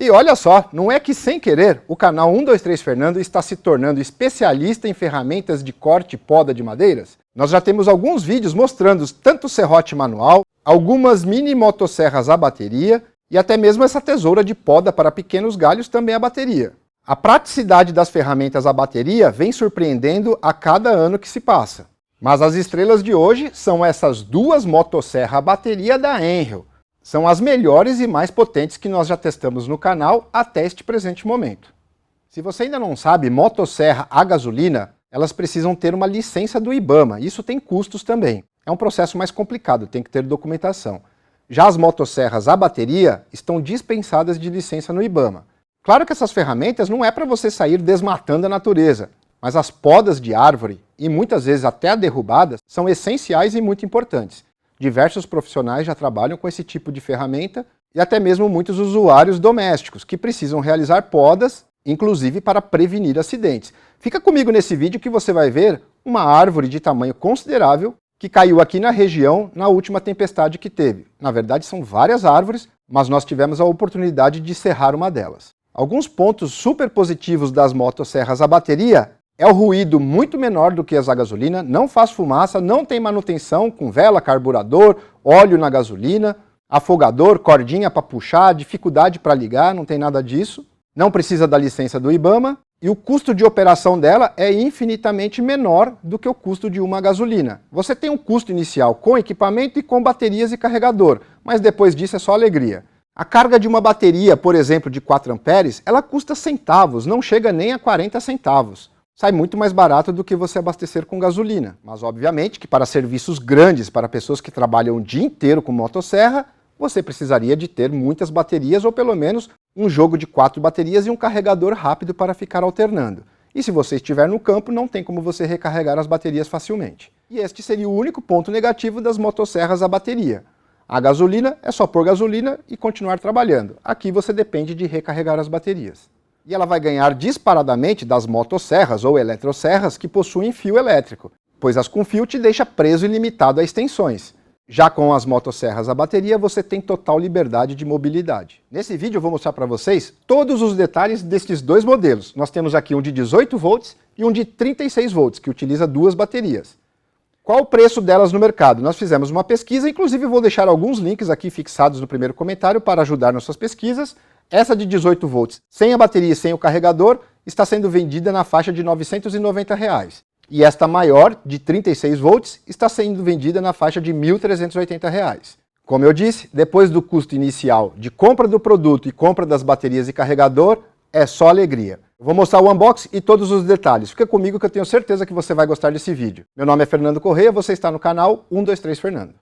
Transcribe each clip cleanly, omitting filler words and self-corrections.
E olha só, não é que sem querer o canal 123 Fernando está se tornando especialista em ferramentas de corte e poda de madeiras? Nós já temos alguns vídeos mostrando tanto o serrote manual, algumas mini motosserras à bateria e até mesmo essa tesoura de poda para pequenos galhos também à bateria. A praticidade das ferramentas à bateria vem surpreendendo a cada ano que se passa. Mas as estrelas de hoje são essas duas motosserras à bateria da Enrel. São as melhores e mais potentes que nós já testamos no canal até este presente momento. Se você ainda não sabe, motosserra a gasolina, elas precisam ter uma licença do IBAMA. Isso tem custos também. É um processo mais complicado, tem que ter documentação. Já as motosserras à bateria estão dispensadas de licença no IBAMA. Claro que essas ferramentas não é para você sair desmatando a natureza, mas as podas de árvore, e muitas vezes até a derrubadas, são essenciais e muito importantes. Diversos profissionais já trabalham com esse tipo de ferramenta e até mesmo muitos usuários domésticos que precisam realizar podas, inclusive para prevenir acidentes. Fica comigo nesse vídeo que você vai ver uma árvore de tamanho considerável que caiu aqui na região na última tempestade que teve. Na verdade são várias árvores, mas nós tivemos a oportunidade de serrar uma delas. Alguns pontos super positivos das motosserras à bateria é o ruído muito menor do que as a gasolina, não faz fumaça, não tem manutenção com vela, carburador, óleo na gasolina, afogador, cordinha para puxar, dificuldade para ligar, não tem nada disso. Não precisa da licença do IBAMA e o custo de operação dela é infinitamente menor do que o custo de uma gasolina. Você tem um custo inicial com equipamento e com baterias e carregador, mas depois disso é só alegria. A carga de uma bateria, por exemplo, de 4 amperes, ela custa centavos, não chega nem a 40 centavos. Sai muito mais barato do que você abastecer com gasolina. Mas obviamente que para serviços grandes, para pessoas que trabalham o dia inteiro com motosserra, você precisaria de ter muitas baterias ou pelo menos um jogo de 4 baterias e um carregador rápido para ficar alternando. E se você estiver no campo, não tem como você recarregar as baterias facilmente. E este seria o único ponto negativo das motosserras à bateria. A gasolina é só pôr gasolina e continuar trabalhando. Aqui você depende de recarregar as baterias. E ela vai ganhar disparadamente das motosserras ou eletrosserras que possuem fio elétrico, pois as com fio te deixa preso e limitado a extensões. Já com as motosserras à bateria você tem total liberdade de mobilidade. Nesse vídeo eu vou mostrar para vocês todos os detalhes destes dois modelos. Nós temos aqui um de 18 volts e um de 36 volts, que utiliza duas baterias. Qual o preço delas no mercado? Nós fizemos uma pesquisa, inclusive vou deixar alguns links aqui fixados no primeiro comentário para ajudar nas suas pesquisas. Essa de 18 volts, sem a bateria e sem o carregador, está sendo vendida na faixa de R$ 990. E esta maior, de 36 volts, está sendo vendida na faixa de R$ 1.380. Como eu disse, depois do custo inicial de compra do produto e compra das baterias e carregador, é só alegria. Eu vou mostrar o unboxing e todos os detalhes. Fica comigo que eu tenho certeza que você vai gostar desse vídeo. Meu nome é Fernando Correia, você está no canal 123 Fernando.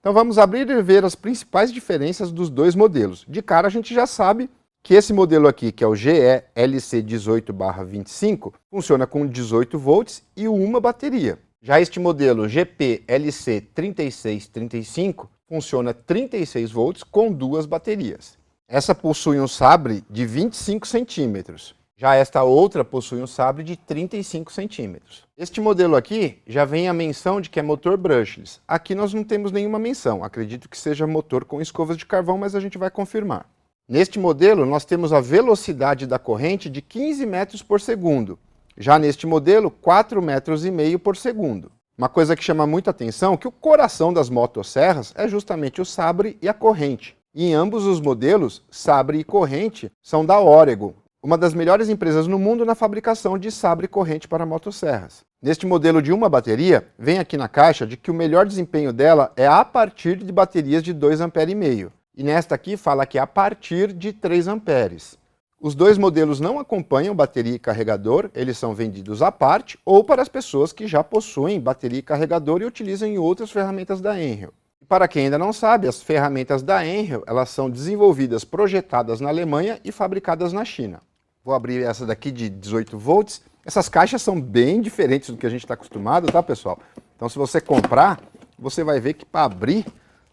Então vamos abrir e ver as principais diferenças dos dois modelos. De cara a gente já sabe que esse modelo aqui, que é o GE-LC 18/25, funciona com 18 volts e uma bateria. Já este modelo GP-LC 3635 funciona 36 volts com duas baterias. Essa possui um sabre de 25 centímetros. Já esta outra possui um sabre de 35 centímetros. Este modelo aqui já vem a menção de que é motor brushless. Aqui nós não temos nenhuma menção. Acredito que seja motor com escovas de carvão, mas a gente vai confirmar. Neste modelo nós temos a velocidade da corrente de 15 metros por segundo. Já neste modelo, 4,5 metros por segundo. Uma coisa que chama muita atenção é que o coração das motosserras é justamente o sabre e a corrente. E em ambos os modelos, sabre e corrente são da Oregon, uma das melhores empresas no mundo na fabricação de sabre e corrente para motosserras. Neste modelo de uma bateria, vem aqui na caixa de que o melhor desempenho dela é a partir de baterias de 2,5 amperes. E nesta aqui fala que é a partir de 3 amperes. Os dois modelos não acompanham bateria e carregador, eles são vendidos à parte ou para as pessoas que já possuem bateria e carregador e utilizam em outras ferramentas da Enrel. E para quem ainda não sabe, as ferramentas da Enrel, elas são desenvolvidas, projetadas na Alemanha e fabricadas na China. Vou abrir essa daqui de 18 volts. Essas caixas são bem diferentes do que a gente está acostumado, tá, pessoal? Então, se você comprar, você vai ver que para abrir,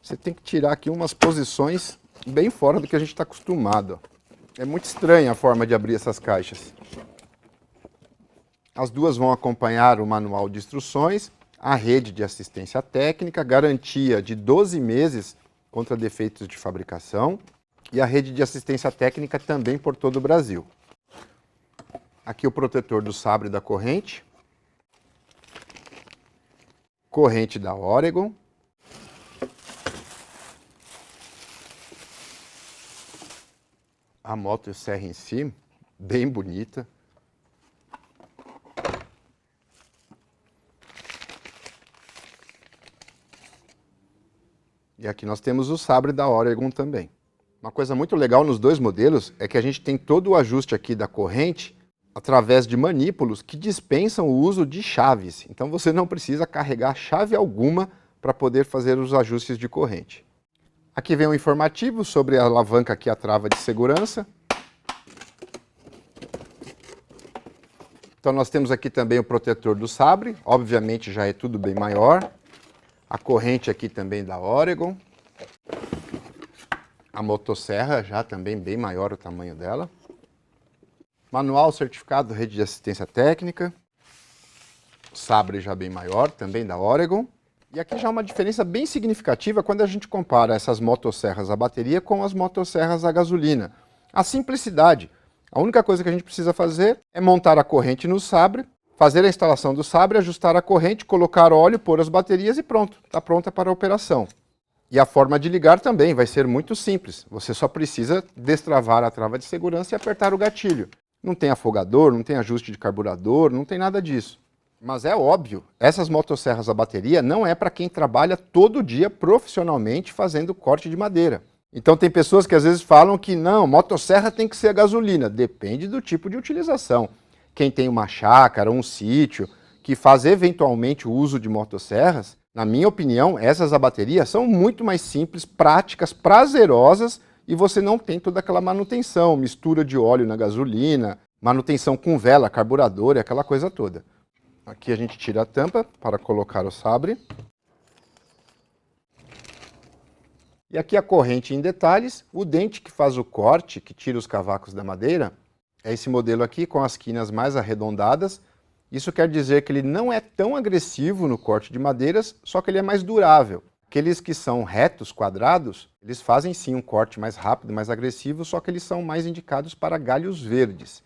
você tem que tirar aqui umas posições bem fora do que a gente está acostumado. É muito estranha a forma de abrir essas caixas. As duas vão acompanhar o manual de instruções, a rede de assistência técnica, garantia de 12 meses contra defeitos de fabricação e a rede de assistência técnica também por todo o Brasil. Aqui o protetor do sabre da corrente, corrente da Oregon, a motosserra em si, bem bonita. E aqui nós temos o sabre da Oregon também. Uma coisa muito legal nos dois modelos é que a gente tem todo o ajuste aqui da corrente através de manípulos que dispensam o uso de chaves. Então você não precisa carregar chave alguma para poder fazer os ajustes de corrente. Aqui vem um informativo sobre a alavanca aqui, a trava de segurança. Então nós temos aqui também o protetor do sabre, obviamente já é tudo bem maior. A corrente aqui também da Oregon. A motosserra já também bem maior o tamanho dela. Manual certificado, rede de assistência técnica. O sabre já bem maior, também da Oregon. E aqui já uma diferença bem significativa quando a gente compara essas motosserras a bateria com as motosserras a gasolina. A simplicidade. A única coisa que a gente precisa fazer é montar a corrente no sabre, fazer a instalação do sabre, ajustar a corrente, colocar óleo, pôr as baterias e pronto, está pronta para a operação. E a forma de ligar também vai ser muito simples. Você só precisa destravar a trava de segurança e apertar o gatilho. Não tem afogador, não tem ajuste de carburador, não tem nada disso. Mas é óbvio, essas motosserras a bateria não é para quem trabalha todo dia profissionalmente fazendo corte de madeira. Então tem pessoas que às vezes falam que não, motosserra tem que ser a gasolina. Depende do tipo de utilização. Quem tem uma chácara, um sítio, que faz eventualmente o uso de motosserras, na minha opinião, essas a bateria são muito mais simples, práticas, prazerosas e você não tem toda aquela manutenção, mistura de óleo na gasolina, manutenção com vela, carburador e aquela coisa toda. Aqui a gente tira a tampa para colocar o sabre. E aqui a corrente em detalhes, o dente que faz o corte, que tira os cavacos da madeira, é esse modelo aqui com as quinas mais arredondadas. Isso quer dizer que ele não é tão agressivo no corte de madeiras, só que ele é mais durável. Aqueles que são retos, quadrados, eles fazem sim um corte mais rápido, mais agressivo, só que eles são mais indicados para galhos verdes.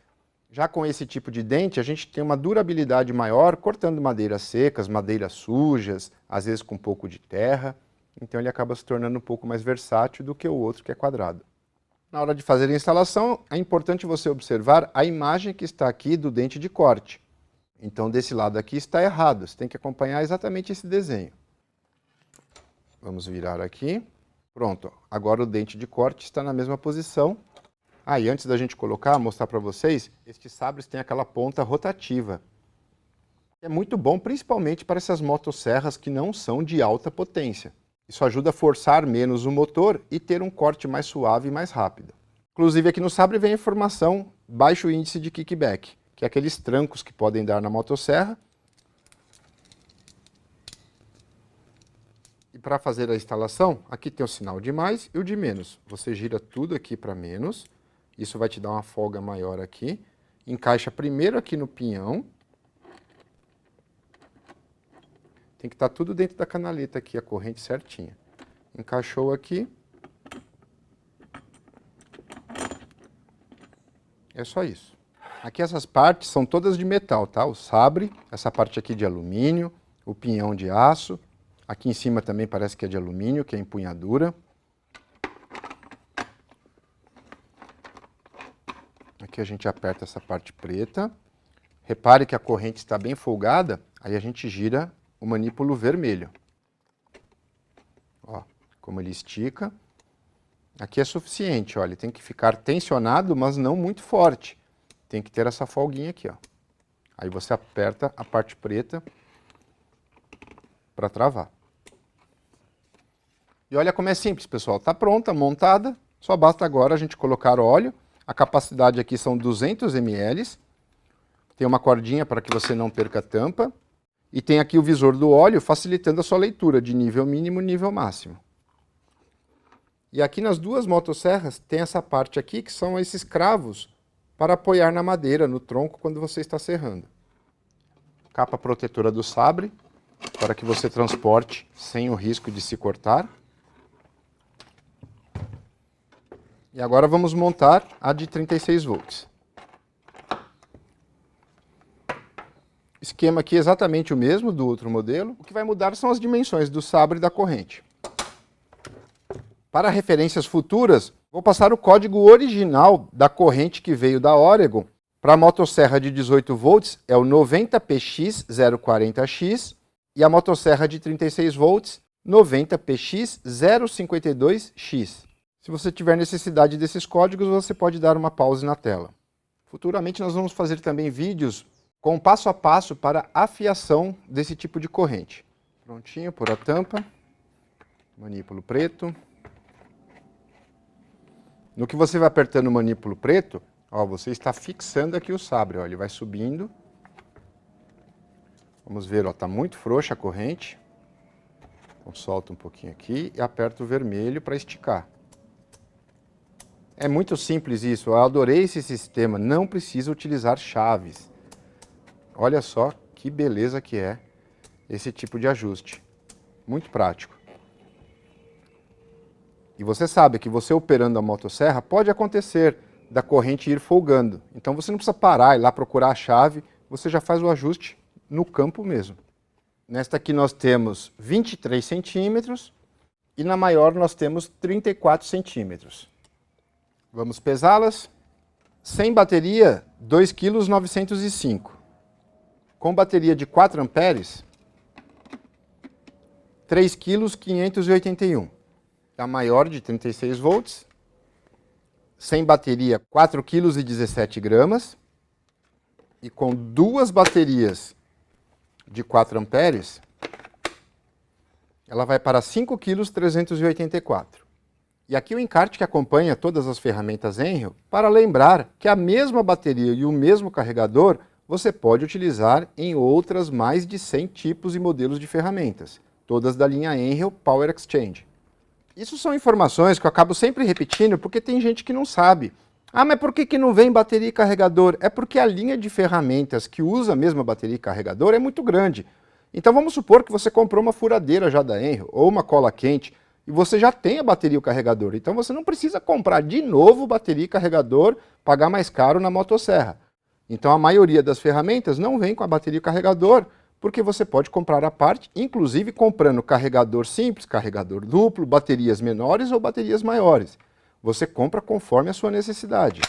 Já com esse tipo de dente, a gente tem uma durabilidade maior, cortando madeiras secas, madeiras sujas, às vezes com um pouco de terra. Então ele acaba se tornando um pouco mais versátil do que o outro que é quadrado. Na hora de fazer a instalação, é importante você observar a imagem que está aqui do dente de corte. Então desse lado aqui está errado, você tem que acompanhar exatamente esse desenho. Vamos virar aqui. Pronto, agora o dente de corte está na mesma posição. E antes da gente mostrar para vocês, estes sabres têm aquela ponta rotativa. É muito bom, principalmente para essas motosserras que não são de alta potência. Isso ajuda a forçar menos o motor e ter um corte mais suave e mais rápido. Inclusive aqui no sabre vem a informação baixo índice de kickback, que é aqueles trancos que podem dar na motosserra. E para fazer a instalação, aqui tem o sinal de mais e o de menos. Você gira tudo aqui para menos, isso vai te dar uma folga maior aqui. Encaixa primeiro aqui no pinhão. Tem que estar tudo dentro da canaleta aqui, a corrente certinha. Encaixou aqui. É só isso. Aqui essas partes são todas de metal, tá? O sabre, essa parte aqui de alumínio, o pinhão de aço. Aqui em cima também parece que é de alumínio, que é a empunhadura. Aqui a gente aperta essa parte preta. Repare que a corrente está bem folgada, aí a gente gira o manípulo vermelho. Ó, como ele estica. Aqui é suficiente, ó, ele tem que ficar tensionado, mas não muito forte. Tem que ter essa folguinha aqui, ó. Aí você aperta a parte preta para travar. E olha como é simples, pessoal. Tá pronta, montada. Só basta agora a gente colocar óleo. A capacidade aqui são 200 ml. Tem uma cordinha para que você não perca a tampa. E tem aqui o visor do óleo facilitando a sua leitura de nível mínimo e nível máximo. E aqui nas duas motosserras tem essa parte aqui que são esses cravos para apoiar na madeira, no tronco, quando você está serrando. Capa protetora do sabre, para que você transporte sem o risco de se cortar. E agora vamos montar a de 36 volts. Esquema aqui exatamente o mesmo do outro modelo. O que vai mudar são as dimensões do sabre e da corrente. Para referências futuras, vou passar o código original da corrente que veio da Oregon. Para a motosserra de 18 volts é o 90PX040X e a motosserra de 36 volts 90PX052X. Se você tiver necessidade desses códigos, você pode dar uma pause na tela. Futuramente nós vamos fazer também vídeos com passo a passo para afiação desse tipo de corrente. Prontinho, por a tampa, manípulo preto. No que você vai apertando o manípulo preto, ó, você está fixando aqui o sabre, ó, ele vai subindo. Vamos ver, ó, tá muito frouxa a corrente. Então solta um pouquinho aqui e aperta o vermelho para esticar. É muito simples isso, eu adorei esse sistema, não precisa utilizar chaves. Olha só que beleza que é esse tipo de ajuste. Muito prático. E você sabe que você operando a motosserra pode acontecer da corrente ir folgando. Então você não precisa parar e ir lá procurar a chave, você já faz o ajuste no campo mesmo. Nesta aqui nós temos 23 centímetros e na maior nós temos 34 centímetros. Vamos pesá-las. Sem bateria, 2,905 kg. Com bateria de 4 amperes, 3,581 kg. A maior de 36 volts. Sem bateria, 4,17 kg. E com duas baterias de 4 amperes, ela vai para 5,384 kg. E aqui o encarte que acompanha todas as ferramentas Enrio, para lembrar que a mesma bateria e o mesmo carregador você pode utilizar em outras mais de 100 tipos e modelos de ferramentas, todas da linha Enrio Power Exchange. Isso são informações que eu acabo sempre repetindo porque tem gente que não sabe. Ah, mas por que não vem bateria e carregador? É porque a linha de ferramentas que usa a mesma bateria e carregador é muito grande. Então vamos supor que você comprou uma furadeira já da Enrio ou uma cola quente e você já tem a bateria e o carregador. Então você não precisa comprar de novo bateria e carregador, pagar mais caro na motosserra. Então a maioria das ferramentas não vem com a bateria e o carregador, porque você pode comprar à parte, inclusive comprando carregador simples, carregador duplo, baterias menores ou baterias maiores. Você compra conforme a sua necessidade.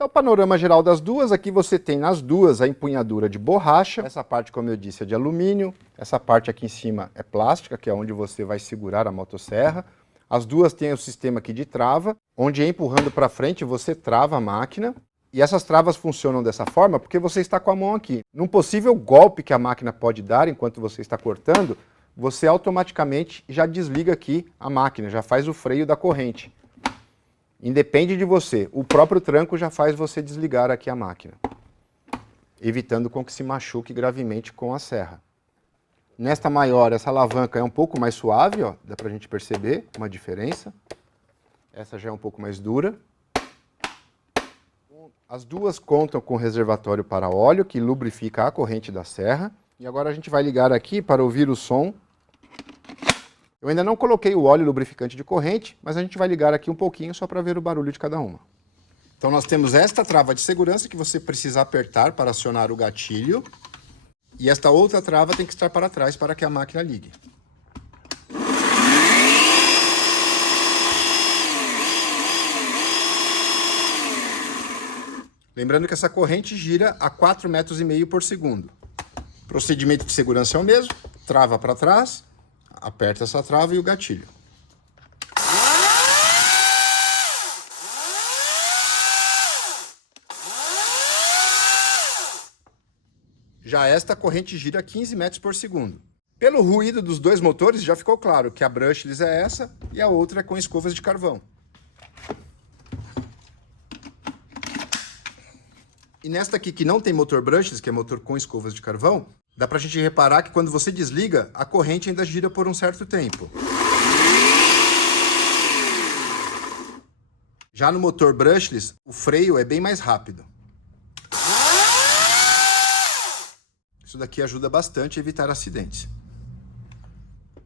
Então, o panorama geral das duas, aqui você tem nas duas a empunhadura de borracha. Essa parte, como eu disse, é de alumínio. Essa parte aqui em cima é plástica, que é onde você vai segurar a motosserra. As duas têm o sistema aqui de trava, onde empurrando para frente você trava a máquina. E essas travas funcionam dessa forma porque você está com a mão aqui. Num possível golpe que a máquina pode dar enquanto você está cortando, você automaticamente já desliga aqui a máquina, já faz o freio da corrente. Independe de você, o próprio tranco já faz você desligar aqui a máquina, evitando com que se machuque gravemente com a serra. Nesta maior, essa alavanca é um pouco mais suave, ó, dá pra gente perceber uma diferença. Essa já é um pouco mais dura. As duas contam com reservatório para óleo, que lubrifica a corrente da serra. E agora a gente vai ligar aqui para ouvir o som. Eu ainda não coloquei o óleo lubrificante de corrente, mas a gente vai ligar aqui um pouquinho só para ver o barulho de cada uma. Então nós temos esta trava de segurança que você precisa apertar para acionar o gatilho. E esta outra trava tem que estar para trás para que a máquina ligue. Lembrando que essa corrente gira a 4,5 metros por segundo. O procedimento de segurança é o mesmo, trava para trás, aperta essa trava e o gatilho. Já esta corrente gira a 15 metros por segundo. Pelo ruído dos dois motores já ficou claro que a brushless é essa e a outra é com escovas de carvão. E nesta aqui que não tem motor brushless, que é motor com escovas de carvão, dá pra gente reparar que quando você desliga, a corrente ainda gira por um certo tempo. Já no motor brushless, o freio é bem mais rápido. Isso daqui ajuda bastante a evitar acidentes.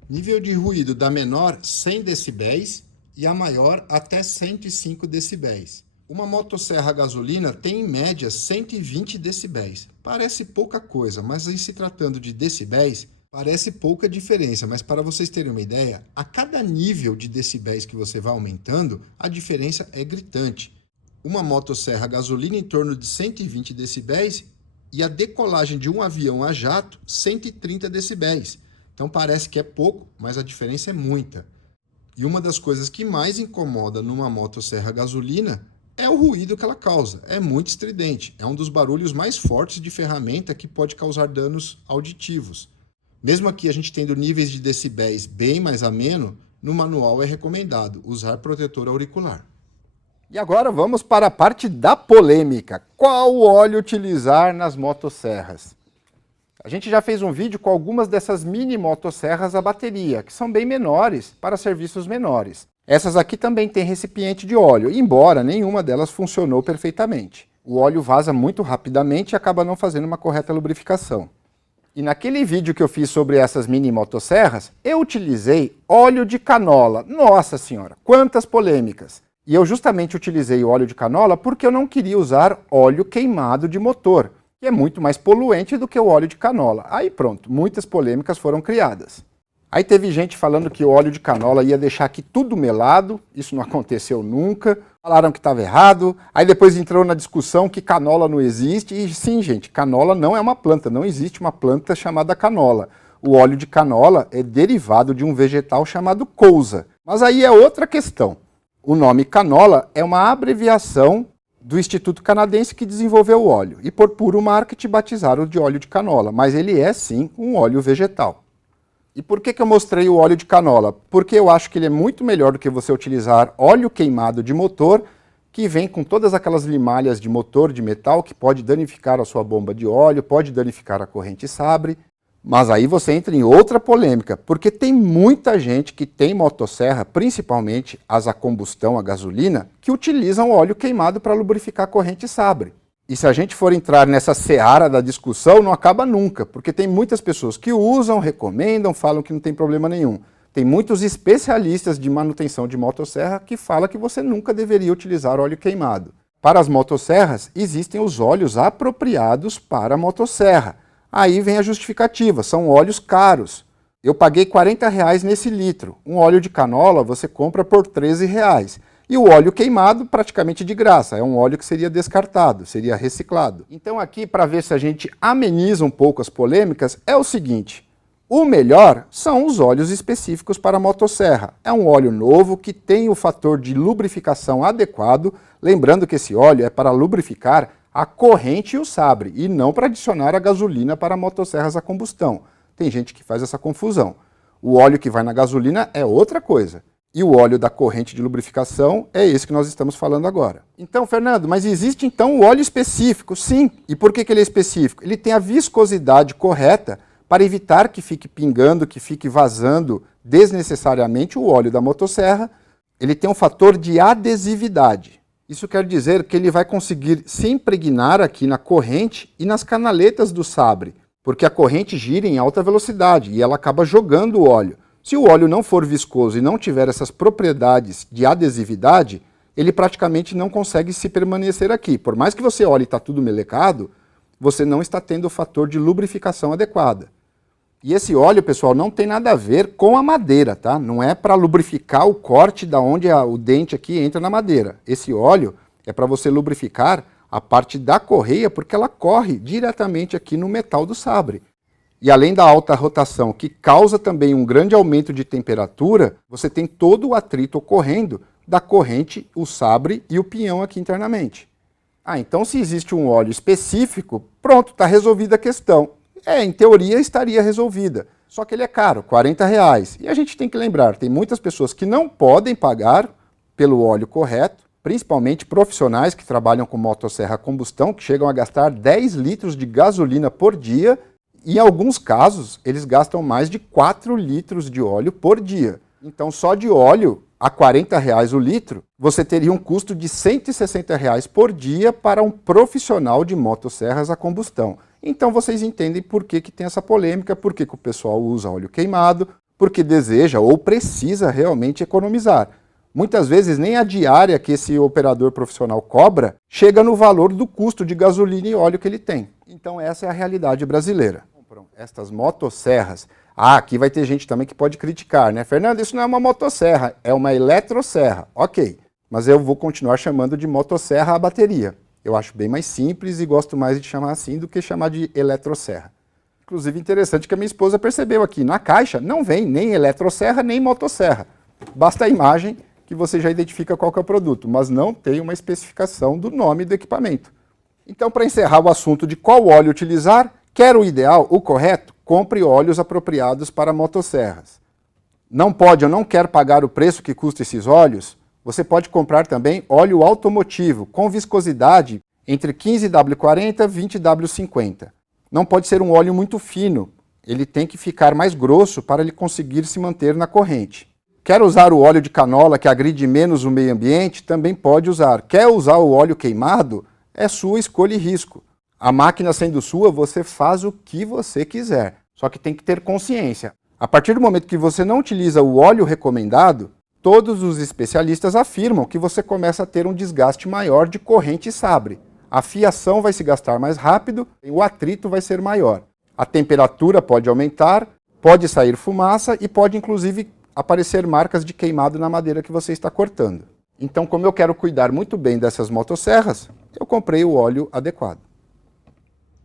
Nível de ruído da menor, 100 decibéis, e a maior até 105 decibéis. Uma motosserra a gasolina tem em média 120 decibéis. Parece pouca coisa, mas em se tratando de decibéis, parece pouca diferença, mas para vocês terem uma ideia, a cada nível de decibéis que você vai aumentando, a diferença é gritante. Uma motosserra a gasolina em torno de 120 decibéis e a decolagem de um avião a jato, 130 decibéis. Então parece que é pouco, mas a diferença é muita. E uma das coisas que mais incomoda numa motosserra a gasolina é o ruído que ela causa. É muito estridente, é um dos barulhos mais fortes de ferramenta que pode causar danos auditivos. Mesmo aqui a gente tendo níveis de decibéis bem mais ameno, no manual é recomendado usar protetor auricular. E agora vamos para a parte da polêmica. Qual óleo utilizar nas motosserras? A gente já fez um vídeo com algumas dessas mini motosserras a bateria, que são bem menores para serviços menores. Essas aqui também têm recipiente de óleo, embora nenhuma delas funcionou perfeitamente. O óleo vaza muito rapidamente e acaba não fazendo uma correta lubrificação. E naquele vídeo que eu fiz sobre essas mini motosserras, eu utilizei óleo de canola. Nossa senhora, quantas polêmicas! E eu justamente utilizei o óleo de canola porque eu não queria usar óleo queimado de motor, que é muito mais poluente do que o óleo de canola. Aí pronto, muitas polêmicas foram criadas. Aí teve gente falando que o óleo de canola ia deixar aqui tudo melado, isso não aconteceu nunca, falaram que estava errado, aí depois entrou na discussão que canola não existe, e sim gente, canola não é uma planta, não existe uma planta chamada canola. O óleo de canola é derivado de um vegetal chamado couza, mas aí é outra questão. O nome canola é uma abreviação do Instituto Canadense que desenvolveu o óleo, e por puro marketing batizaram de óleo de canola, mas ele é sim um óleo vegetal. E por que eu mostrei o óleo de canola? Porque eu acho que ele é muito melhor do que você utilizar óleo queimado de motor, que vem com todas aquelas limalhas de motor de metal que pode danificar a sua bomba de óleo, pode danificar a corrente Sabre. Mas aí você entra em outra polêmica, porque tem muita gente que tem motosserra, principalmente as a combustão, a gasolina, que utilizam óleo queimado para lubrificar a corrente Sabre. E se a gente for entrar nessa seara da discussão, não acaba nunca, porque tem muitas pessoas que usam, recomendam, falam que não tem problema nenhum. Tem muitos especialistas de manutenção de motosserra que falam que você nunca deveria utilizar óleo queimado. Para as motosserras, existem os óleos apropriados para a motosserra. Aí vem a justificativa, são óleos caros. Eu paguei R$40 nesse litro. Um óleo de canola você compra por R$13. E o óleo queimado praticamente de graça, é um óleo que seria descartado, seria reciclado. Então aqui, para ver se a gente ameniza um pouco as polêmicas, é o seguinte: o melhor são os óleos específicos para a motosserra. É um óleo novo que tem o fator de lubrificação adequado, lembrando que esse óleo é para lubrificar a corrente e o sabre, e não para adicionar a gasolina para motosserras a combustão. Tem gente que faz essa confusão. O óleo que vai na gasolina é outra coisa. E o óleo da corrente de lubrificação é esse que nós estamos falando agora. Então, Fernando, mas existe então o óleo específico? Sim. E por que ele é específico? Ele tem a viscosidade correta para evitar que fique pingando, que fique vazando desnecessariamente o óleo da motosserra. Ele tem um fator de adesividade. Isso quer dizer que ele vai conseguir se impregnar aqui na corrente e nas canaletas do sabre, porque a corrente gira em alta velocidade e ela acaba jogando o óleo. Se o óleo não for viscoso e não tiver essas propriedades de adesividade, ele praticamente não consegue se permanecer aqui. Por mais que você olhe e está tudo melecado, você não está tendo o fator de lubrificação adequada. E esse óleo, pessoal, não tem nada a ver com a madeira, tá? Não é para lubrificar o corte da onde o dente aqui entra na madeira. Esse óleo é para você lubrificar a parte da correia, porque ela corre diretamente aqui no metal do sabre. E além da alta rotação, que causa também um grande aumento de temperatura, você tem todo o atrito ocorrendo da corrente, o sabre e o pinhão aqui internamente. Ah, então se existe um óleo específico, pronto, está resolvida a questão. Em teoria estaria resolvida, só que ele é caro, R$40. E a gente tem que lembrar, tem muitas pessoas que não podem pagar pelo óleo correto, principalmente profissionais que trabalham com motosserra a combustão, que chegam a gastar 10 litros de gasolina por dia, e em alguns casos eles gastam mais de 4 litros de óleo por dia. Então só de óleo, a R$40 o litro, você teria um custo de R$160 por dia para um profissional de motosserras a combustão. Então vocês entendem por que tem essa polêmica, por que o pessoal usa óleo queimado, porque deseja ou precisa realmente economizar. Muitas vezes nem a diária que esse operador profissional cobra chega no valor do custo de gasolina e óleo que ele tem. Então essa é a realidade brasileira. Estas motosserras. Aqui vai ter gente também que pode criticar, né? Fernando, isso não é uma motosserra, é uma eletrosserra. Ok, mas eu vou continuar chamando de motosserra a bateria. Eu acho bem mais simples e gosto mais de chamar assim do que chamar de eletrosserra. Inclusive interessante que a minha esposa percebeu aqui, na caixa não vem nem eletrosserra nem motosserra. Basta a imagem que você já identifica qual que é o produto, mas não tem uma especificação do nome do equipamento. Então, para encerrar o assunto de qual óleo utilizar, quer o ideal, o correto, compre óleos apropriados para motosserras. Não pode ou não quer pagar o preço que custa esses óleos? Você pode comprar também óleo automotivo, com viscosidade entre 15W40 e 20W50. Não pode ser um óleo muito fino, ele tem que ficar mais grosso para ele conseguir se manter na corrente. Quer usar o óleo de canola que agride menos o meio ambiente? Também pode usar. Quer usar o óleo queimado? É sua escolha e risco. A máquina sendo sua, você faz o que você quiser. Só que tem que ter consciência. A partir do momento que você não utiliza o óleo recomendado, todos os especialistas afirmam que você começa a ter um desgaste maior de corrente e sabre. A fiação vai se gastar mais rápido e o atrito vai ser maior. A temperatura pode aumentar, pode sair fumaça e pode inclusive aparecer marcas de queimado na madeira que você está cortando. Então, como eu quero cuidar muito bem dessas motosserras, eu comprei o óleo adequado.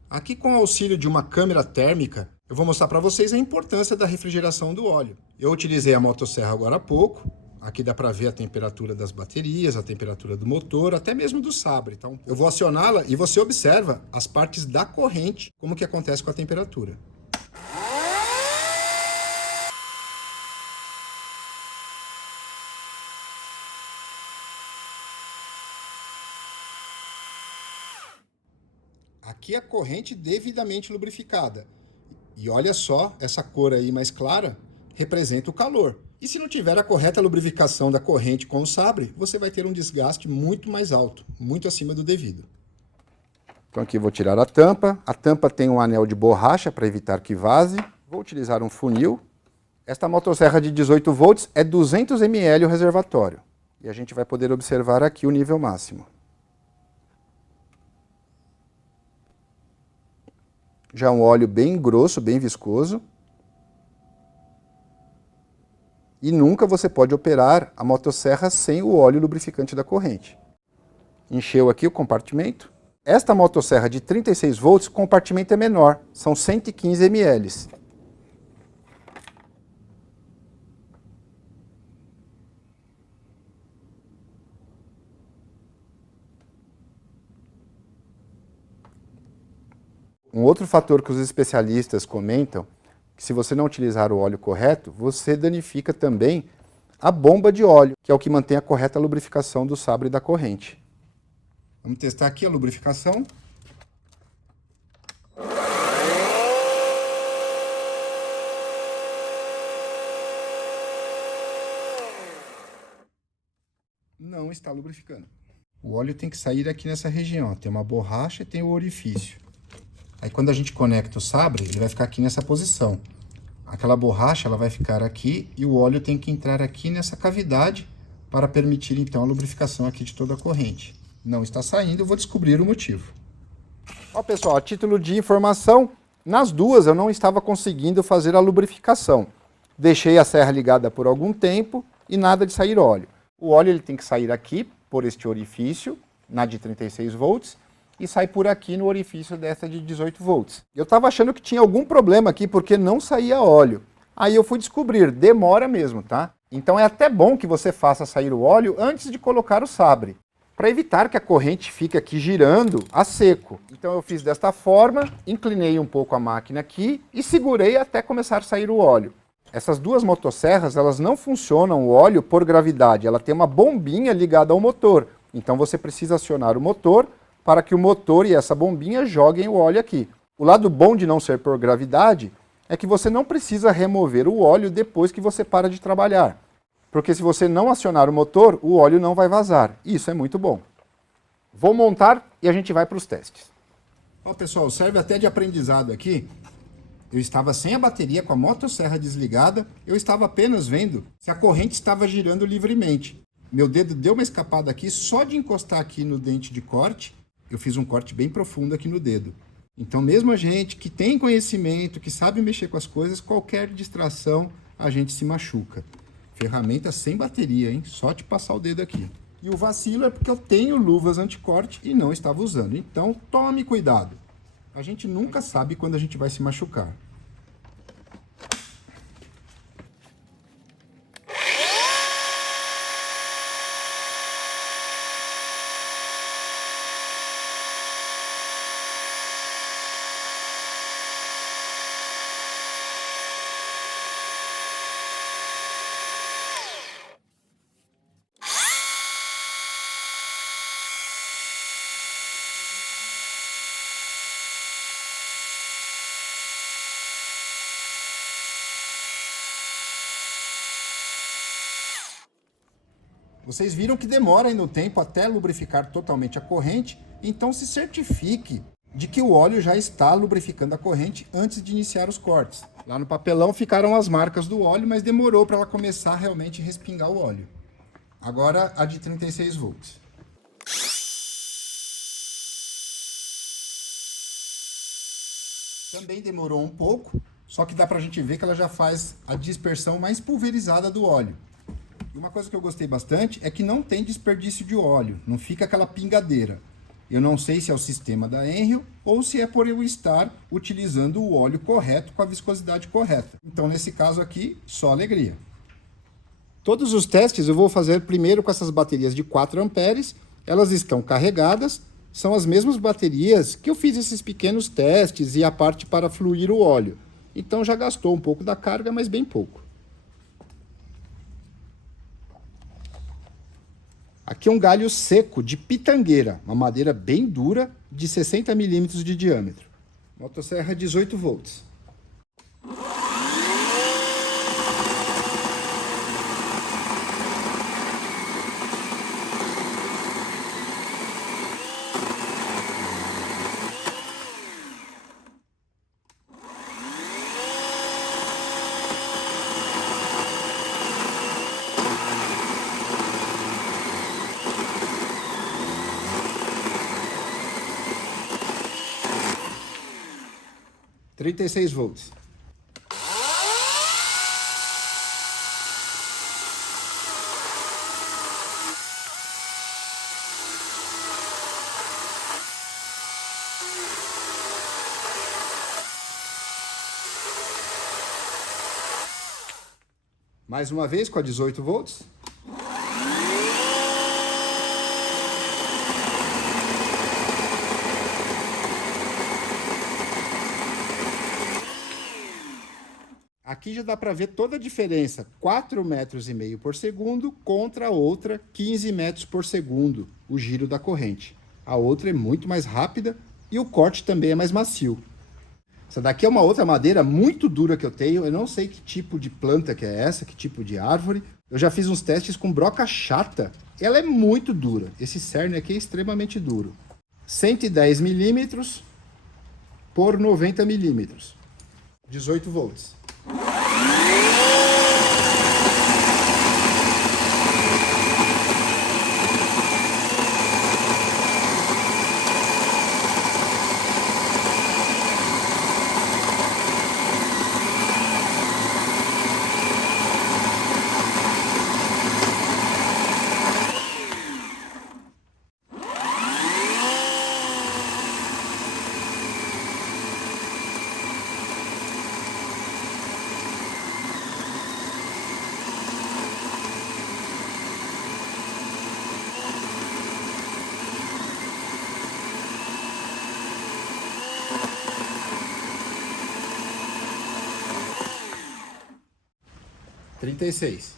Aqui, com o auxílio de uma câmera térmica, eu vou mostrar para vocês a importância da refrigeração do óleo. Eu utilizei a motosserra agora há pouco. Aqui dá para ver a temperatura das baterias, a temperatura do motor, até mesmo do sabre. Então, eu vou acioná-la e você observa as partes da corrente, como que acontece com a temperatura. Aqui a corrente devidamente lubrificada. E olha só, essa cor aí mais clara representa o calor. E se não tiver a correta lubrificação da corrente com o sabre, você vai ter um desgaste muito mais alto, muito acima do devido. Então aqui eu vou tirar a tampa. A tampa tem um anel de borracha para evitar que vaze. Vou utilizar um funil. Esta motosserra de 18 volts é 200 ml o reservatório. E a gente vai poder observar aqui o nível máximo. Já é um óleo bem grosso, bem viscoso. E nunca você pode operar a motosserra sem o óleo lubrificante da corrente. Encheu aqui o compartimento. Esta motosserra de 36 volts, o compartimento é menor, são 115 ml. Um outro fator que os especialistas comentam, que se você não utilizar o óleo correto, você danifica também a bomba de óleo, que é o que mantém a correta lubrificação do sabre da corrente. Vamos testar aqui a lubrificação. Não está lubrificando. O óleo tem que sair aqui nessa região. Tem uma borracha e tem o orifício. Aí quando a gente conecta o sabre, ele vai ficar aqui nessa posição. Aquela borracha ela vai ficar aqui e o óleo tem que entrar aqui nessa cavidade para permitir então a lubrificação aqui de toda a corrente. Não está saindo, eu vou descobrir o motivo. Ó pessoal, a título de informação, nas duas eu não estava conseguindo fazer a lubrificação. Deixei a serra ligada por algum tempo e nada de sair óleo. O óleo ele tem que sair aqui por este orifício, na de 36 volts, e sai por aqui no orifício dessa de 18 volts. Eu estava achando que tinha algum problema aqui porque não saía óleo. Aí eu fui descobrir, demora mesmo, tá? Então é até bom que você faça sair o óleo antes de colocar o sabre, para evitar que a corrente fique aqui girando a seco. Então eu fiz desta forma, inclinei um pouco a máquina aqui e segurei até começar a sair o óleo. Essas duas motosserras, elas não funcionam o óleo por gravidade, ela tem uma bombinha ligada ao motor. Então você precisa acionar o motor para que o motor e essa bombinha joguem o óleo aqui. O lado bom de não ser por gravidade é que você não precisa remover o óleo depois que você para de trabalhar. Porque se você não acionar o motor, o óleo não vai vazar. Isso é muito bom. Vou montar e a gente vai para os testes. Ó, pessoal, serve até de aprendizado aqui. Eu estava sem a bateria, com a motosserra desligada, eu estava apenas vendo se a corrente estava girando livremente. Meu dedo deu uma escapada aqui, só de encostar aqui no dente de corte, eu fiz um corte bem profundo aqui no dedo. Então, mesmo a gente que tem conhecimento, que sabe mexer com as coisas, qualquer distração, a gente se machuca. Ferramenta sem bateria, hein? Só de passar o dedo aqui. E o vacilo é porque eu tenho luvas anticorte e não estava usando. Então, tome cuidado. A gente nunca sabe quando a gente vai se machucar. Vocês viram que demora ainda um tempo até lubrificar totalmente a corrente, então se certifique de que o óleo já está lubrificando a corrente antes de iniciar os cortes. Lá no papelão ficaram as marcas do óleo, mas demorou para ela começar a realmente respingar o óleo. Agora a de 36 volts. Também demorou um pouco, só que dá pra gente ver que ela já faz a dispersão mais pulverizada do óleo. E uma coisa que eu gostei bastante é que não tem desperdício de óleo, não fica aquela pingadeira. Eu não sei se é o sistema da Enrio ou se é por eu estar utilizando o óleo correto com a viscosidade correta. Então, nesse caso aqui, só alegria. Todos os testes eu vou fazer primeiro com essas baterias de 4 amperes. Elas estão carregadas, são as mesmas baterias que eu fiz esses pequenos testes e a parte para fluir o óleo. Então já gastou um pouco da carga, mas bem pouco. Aqui é um galho seco de pitangueira, uma madeira bem dura de 60 milímetros de diâmetro. Motosserra 18 volts. R$ 36 volts. Mais uma vez com a 18 volts. Aqui já dá para ver toda a diferença, 4,5 metros por segundo contra a outra 15 metros por segundo, o giro da corrente. A outra é muito mais rápida e o corte também é mais macio. Essa daqui é uma outra madeira muito dura que eu tenho, eu não sei que tipo de planta que é essa, que tipo de árvore. Eu já fiz uns testes com broca chata, ela é muito dura, esse cerne aqui é extremamente duro. 110 milímetros por 90 milímetros, 18 volts. Trinta e seis.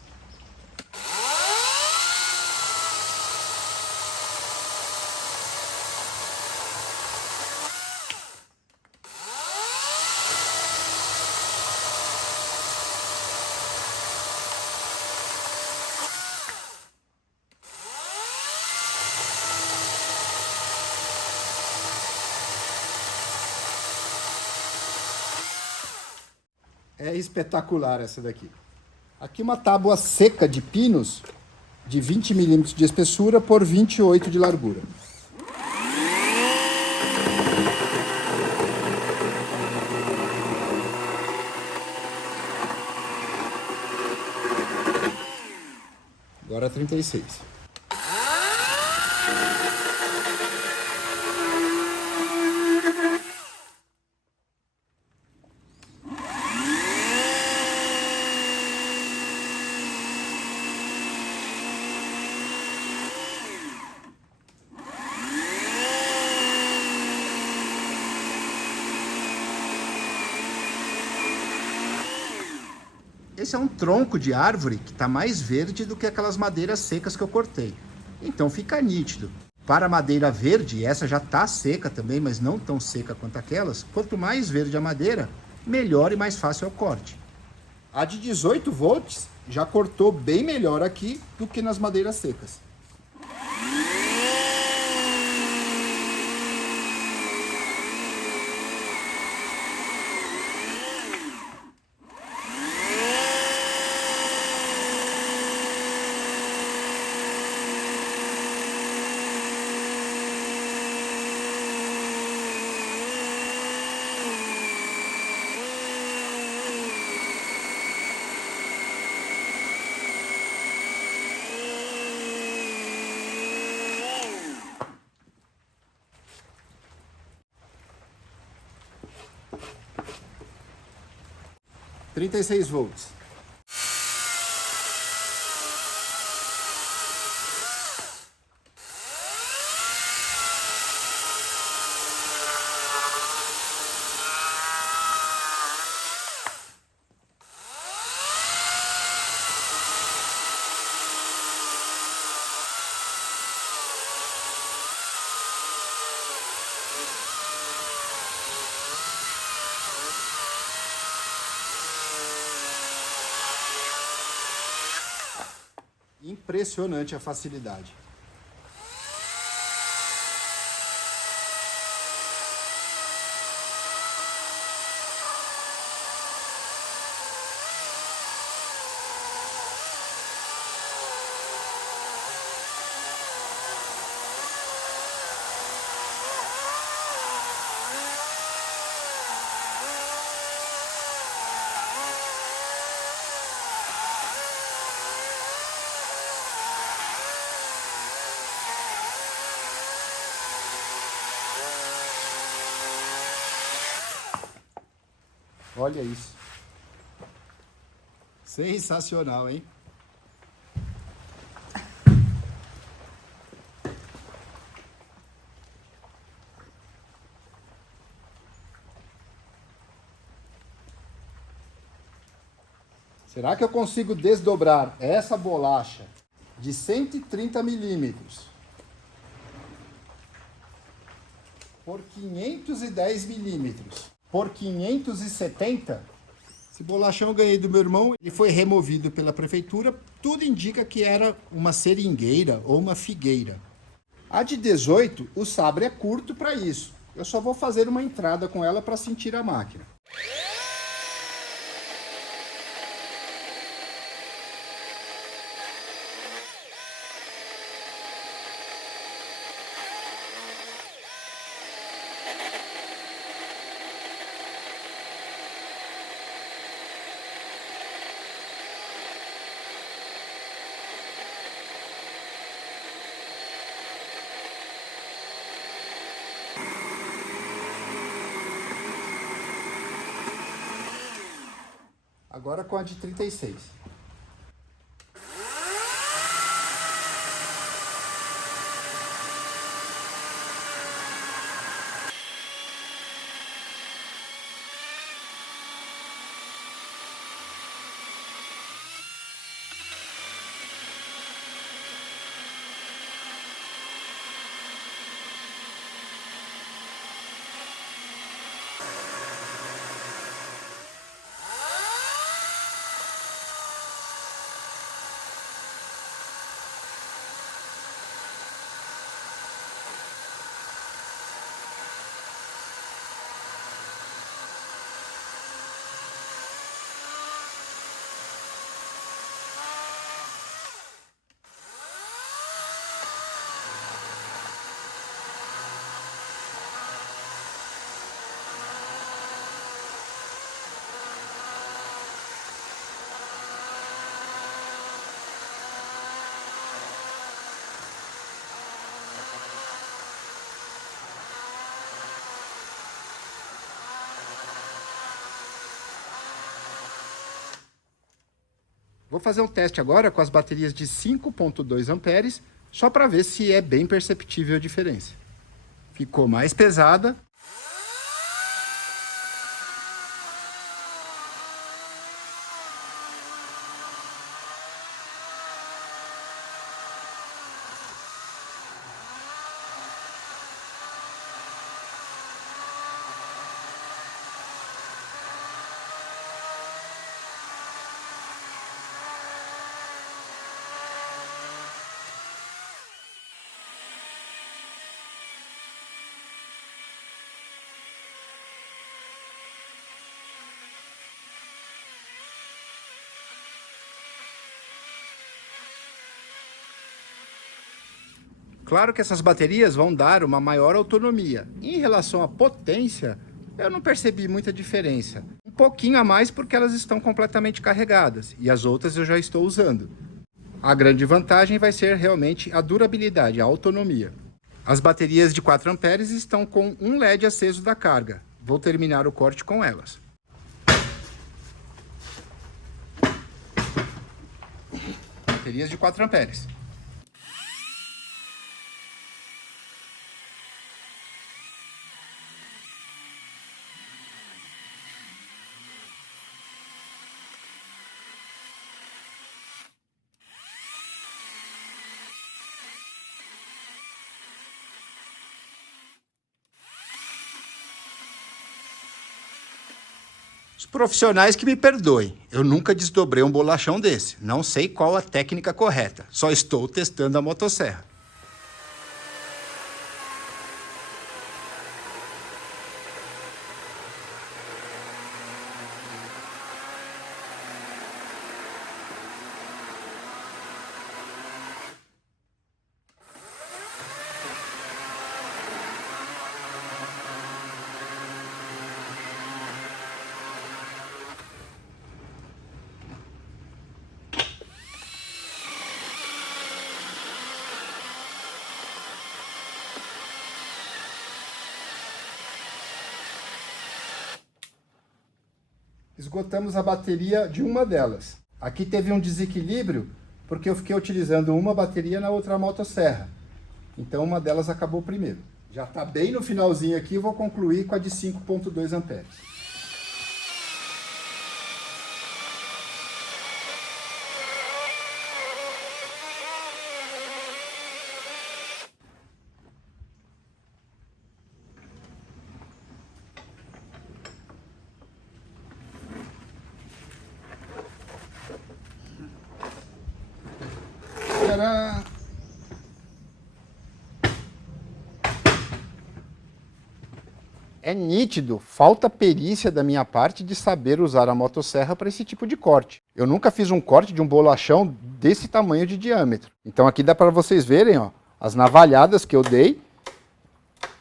É espetacular essa daqui. Aqui uma tábua seca de pinos de 20 milímetros de espessura por 28 de largura. Agora 36. Esse é um tronco de árvore que está mais verde do que aquelas madeiras secas que eu cortei. Então fica nítido. Para a madeira verde, essa já está seca também, mas não tão seca quanto aquelas. Quanto mais verde a madeira, melhor e mais fácil é o corte. A de 18 volts já cortou bem melhor aqui do que nas madeiras secas. – 36 volts. Impressionante a facilidade. Olha isso. Sensacional, hein? Será que eu consigo desdobrar essa bolacha de 130 milímetros por 510 milímetros por 570? Esse bolachão eu ganhei do meu irmão, ele foi removido pela prefeitura, tudo indica que era uma seringueira ou uma figueira. A de 18, o sabre é curto para isso. Eu só vou fazer uma entrada com ela para sentir a máquina. Agora com a de 36. Vou fazer um teste agora com as baterias de 5,2 amperes, só para ver se é bem perceptível a diferença. Ficou mais pesada. Claro que essas baterias vão dar uma maior autonomia. Em relação à potência, eu não percebi muita diferença. Um pouquinho a mais porque elas estão completamente carregadas e as outras eu já estou usando. A grande vantagem vai ser realmente a durabilidade, a autonomia. As baterias de 4 amperes estão com um LED aceso da carga. Vou terminar o corte com elas. Baterias de 4 amperes. Os profissionais que me perdoem, eu nunca desdobrei um bolachão desse. Não sei qual a técnica correta, só estou testando a motosserra. Esgotamos a bateria de uma delas. Aqui teve um desequilíbrio porque eu fiquei utilizando uma bateria na outra motosserra. Então uma delas acabou primeiro. Já está bem no finalzinho aqui, eu vou concluir com a de 5,2 amperes. Tcharam! É nítido, falta perícia da minha parte de saber usar a motosserra para esse tipo de corte. Eu nunca fiz um corte de um bolachão desse tamanho de diâmetro. Então aqui dá para vocês verem, ó, as navalhadas que eu dei.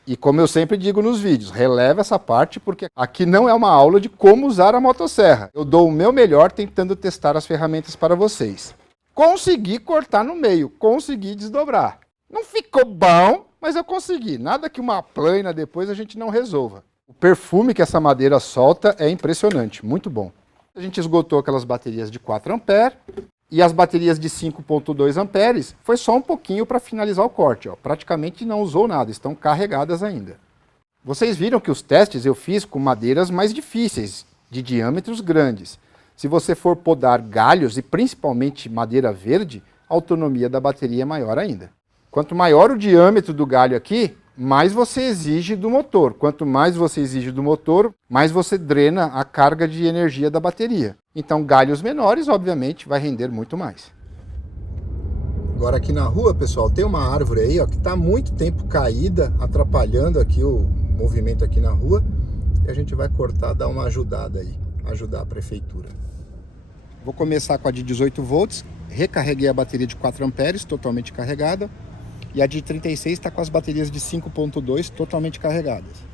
E como eu sempre digo nos vídeos, releva essa parte porque aqui não é uma aula de como usar a motosserra. Eu dou o meu melhor tentando testar as ferramentas para vocês. Consegui cortar no meio, consegui desdobrar. Não ficou bom, mas eu consegui. Nada que uma plana depois a gente não resolva. O perfume que essa madeira solta é impressionante, muito bom. A gente esgotou aquelas baterias de 4 amperes e as baterias de 5,2 amperes foi só um pouquinho para finalizar o corte. Ó. Praticamente não usou nada, estão carregadas ainda. Vocês viram que os testes eu fiz com madeiras mais difíceis, de diâmetros grandes. Se você for podar galhos e principalmente madeira verde, a autonomia da bateria é maior ainda. Quanto maior o diâmetro do galho aqui, mais você exige do motor. Quanto mais você exige do motor, mais você drena a carga de energia da bateria. Então galhos menores, obviamente, vai render muito mais. Agora aqui na rua, pessoal, tem uma árvore aí ó, que está há muito tempo caída, atrapalhando aqui o movimento aqui na rua. E a gente vai cortar, dar uma ajudada aí, ajudar a prefeitura. Vou começar com a de 18 volts, recarreguei a bateria de 4 amperes, totalmente carregada. E a de 36 está com as baterias de 5,2 totalmente carregadas.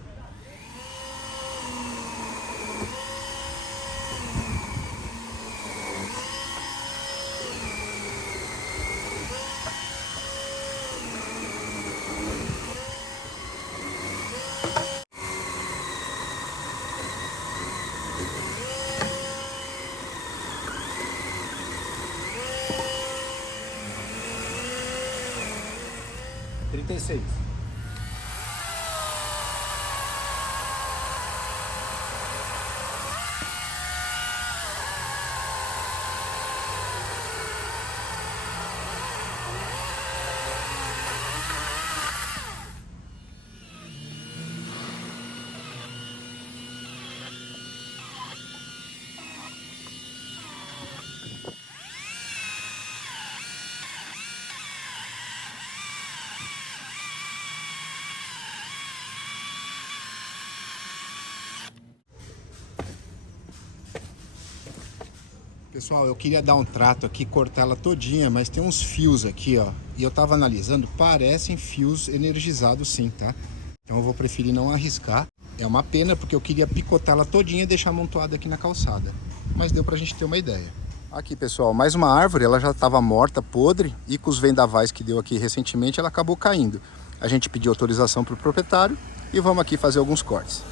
36. Pessoal, eu queria dar um trato aqui, cortar ela todinha, mas tem uns fios aqui, ó. E eu tava analisando, parecem fios energizados sim, tá? Então eu vou preferir não arriscar. É uma pena porque eu queria picotar ela todinha e deixar amontoada aqui na calçada. Mas deu pra gente ter uma ideia. Aqui, pessoal, mais uma árvore, ela já estava morta, podre. E com os vendavais que deu aqui recentemente, ela acabou caindo. A gente pediu autorização pro proprietário e vamos aqui fazer alguns cortes.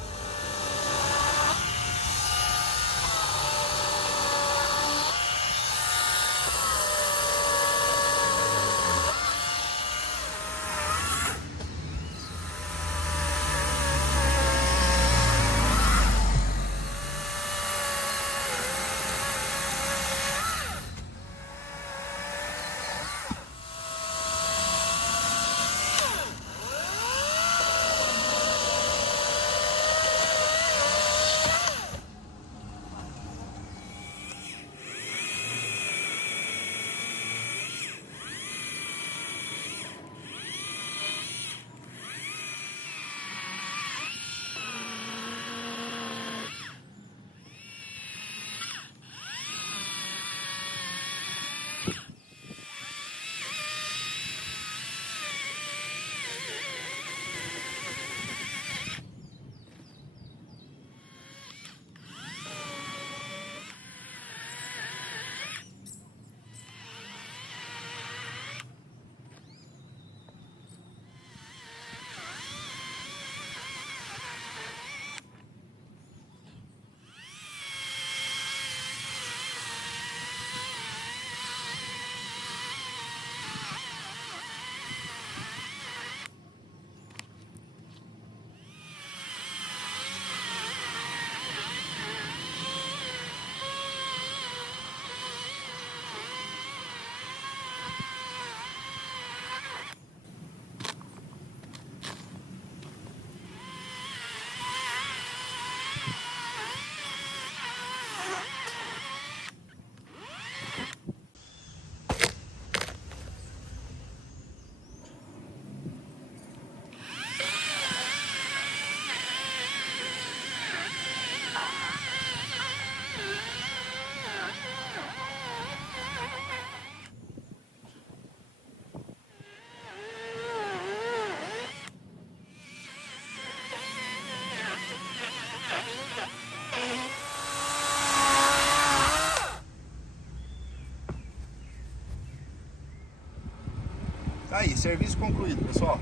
Aí, serviço concluído, pessoal.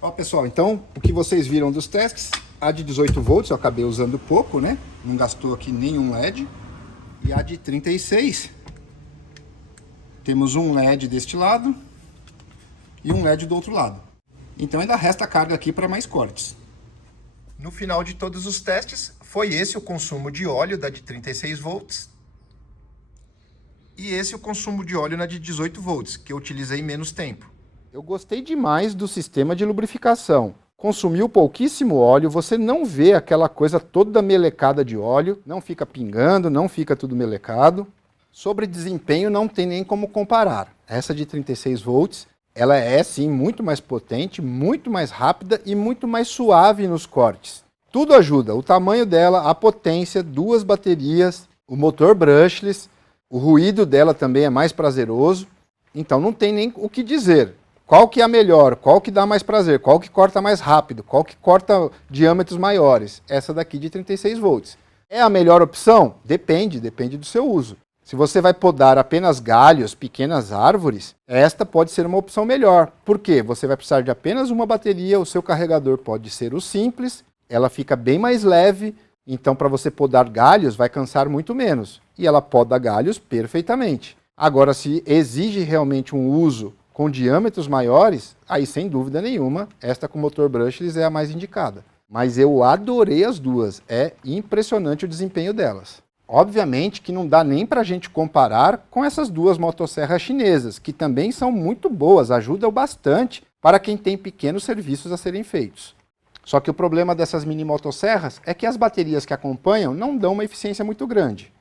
Ó, pessoal, então, o que vocês viram dos testes, a de 18 volts eu acabei usando pouco, né? Não gastou aqui nenhum LED. E a de 36, temos um LED deste lado e um LED do outro lado. Então ainda resta carga aqui para mais cortes. No final de todos os testes, foi esse o consumo de óleo da de 36 volts. E esse o consumo de óleo na de 18 volts, que eu utilizei menos tempo. Eu gostei demais do sistema de lubrificação. Consumiu pouquíssimo óleo, você não vê aquela coisa toda melecada de óleo, não fica pingando, não fica tudo melecado. Sobre desempenho não tem nem como comparar. Essa de 36 volts, ela é sim muito mais potente, muito mais rápida e muito mais suave nos cortes. Tudo ajuda, o tamanho dela, a potência, duas baterias, o motor brushless, o ruído dela também é mais prazeroso, então não tem nem o que dizer. Qual que é a melhor, qual que dá mais prazer, qual que corta mais rápido, qual que corta diâmetros maiores? Essa daqui de 36 volts. É a melhor opção? Depende do seu uso. Se você vai podar apenas galhos, pequenas árvores, esta pode ser uma opção melhor. Por quê? Você vai precisar de apenas uma bateria, o seu carregador pode ser o simples, ela fica bem mais leve, então para você podar galhos vai cansar muito menos. E ela poda galhos perfeitamente. Agora, se exige realmente um uso com diâmetros maiores, aí sem dúvida nenhuma, esta com motor brushless é a mais indicada. Mas eu adorei as duas, é impressionante o desempenho delas. Obviamente que não dá nem para a gente comparar com essas duas motosserras chinesas, que também são muito boas, ajudam bastante para quem tem pequenos serviços a serem feitos. Só que o problema dessas mini motosserras é que as baterias que acompanham não dão uma eficiência muito grande.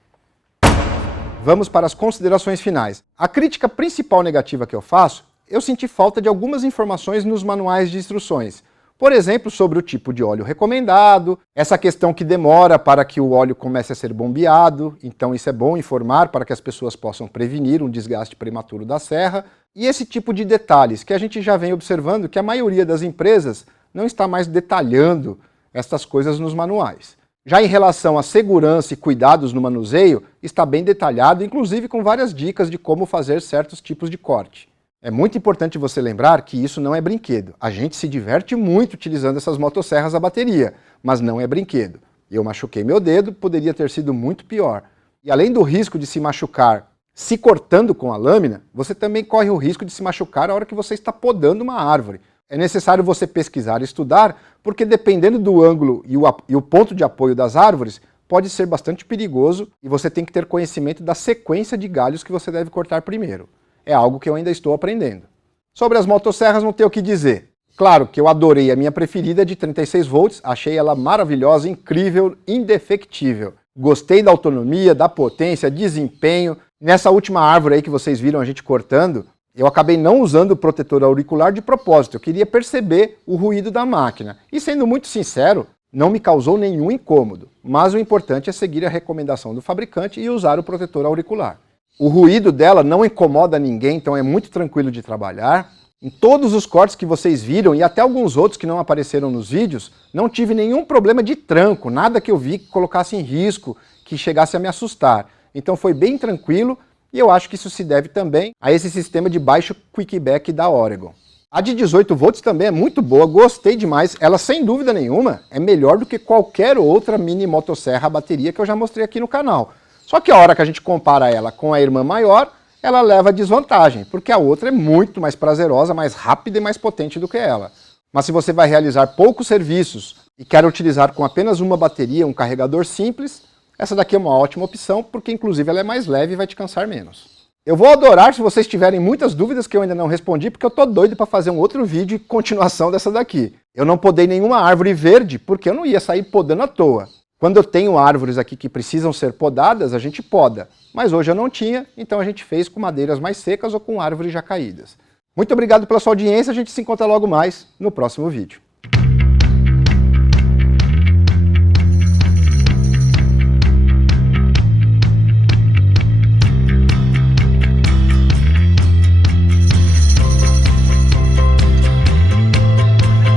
Vamos para as considerações finais. A crítica principal negativa que eu faço, eu senti falta de algumas informações nos manuais de instruções. Por exemplo, sobre o tipo de óleo recomendado, essa questão que demora para que o óleo comece a ser bombeado, então isso é bom informar para que as pessoas possam prevenir um desgaste prematuro da serra, e esse tipo de detalhes que a gente já vem observando que a maioria das empresas não está mais detalhando essas coisas nos manuais. Já em relação à segurança e cuidados no manuseio, está bem detalhado, inclusive com várias dicas de como fazer certos tipos de corte. É muito importante você lembrar que isso não é brinquedo. A gente se diverte muito utilizando essas motosserras a bateria, mas não é brinquedo. Eu machuquei meu dedo, poderia ter sido muito pior. E além do risco de se machucar se cortando com a lâmina, você também corre o risco de se machucar a hora que você está podando uma árvore. É necessário você pesquisar e estudar, porque dependendo do ângulo e o ponto de apoio das árvores, pode ser bastante perigoso e você tem que ter conhecimento da sequência de galhos que você deve cortar primeiro. É algo que eu ainda estou aprendendo. Sobre as motosserras não tenho o que dizer. Claro que eu adorei a minha preferida de 36 volts, achei ela maravilhosa, incrível, indefectível. Gostei da autonomia, da potência, desempenho. Nessa última árvore aí que vocês viram a gente cortando, eu acabei não usando o protetor auricular de propósito, eu queria perceber o ruído da máquina. E sendo muito sincero, não me causou nenhum incômodo, mas o importante é seguir a recomendação do fabricante e usar o protetor auricular. O ruído dela não incomoda ninguém, então é muito tranquilo de trabalhar. Em todos os cortes que vocês viram, e até alguns outros que não apareceram nos vídeos, não tive nenhum problema de tranco, nada que eu vi que colocasse em risco, que chegasse a me assustar. Então foi bem tranquilo. E eu acho que isso se deve também a esse sistema de baixo quickback da Oregon. A de 18 volts também é muito boa, gostei demais. Ela, sem dúvida nenhuma, é melhor do que qualquer outra mini motosserra a bateria que eu já mostrei aqui no canal. Só que a hora que a gente compara ela com a irmã maior, ela leva desvantagem, porque a outra é muito mais prazerosa, mais rápida e mais potente do que ela. Mas se você vai realizar poucos serviços e quer utilizar com apenas uma bateria, um carregador simples, essa daqui é uma ótima opção, porque inclusive ela é mais leve e vai te cansar menos. Eu vou adorar se vocês tiverem muitas dúvidas que eu ainda não respondi, porque eu tô doido para fazer um outro vídeo de continuação dessa daqui. Eu não podei nenhuma árvore verde, porque eu não ia sair podando à toa. Quando eu tenho árvores aqui que precisam ser podadas, a gente poda. Mas hoje eu não tinha, então a gente fez com madeiras mais secas ou com árvores já caídas. Muito obrigado pela sua audiência, a gente se encontra logo mais no próximo vídeo.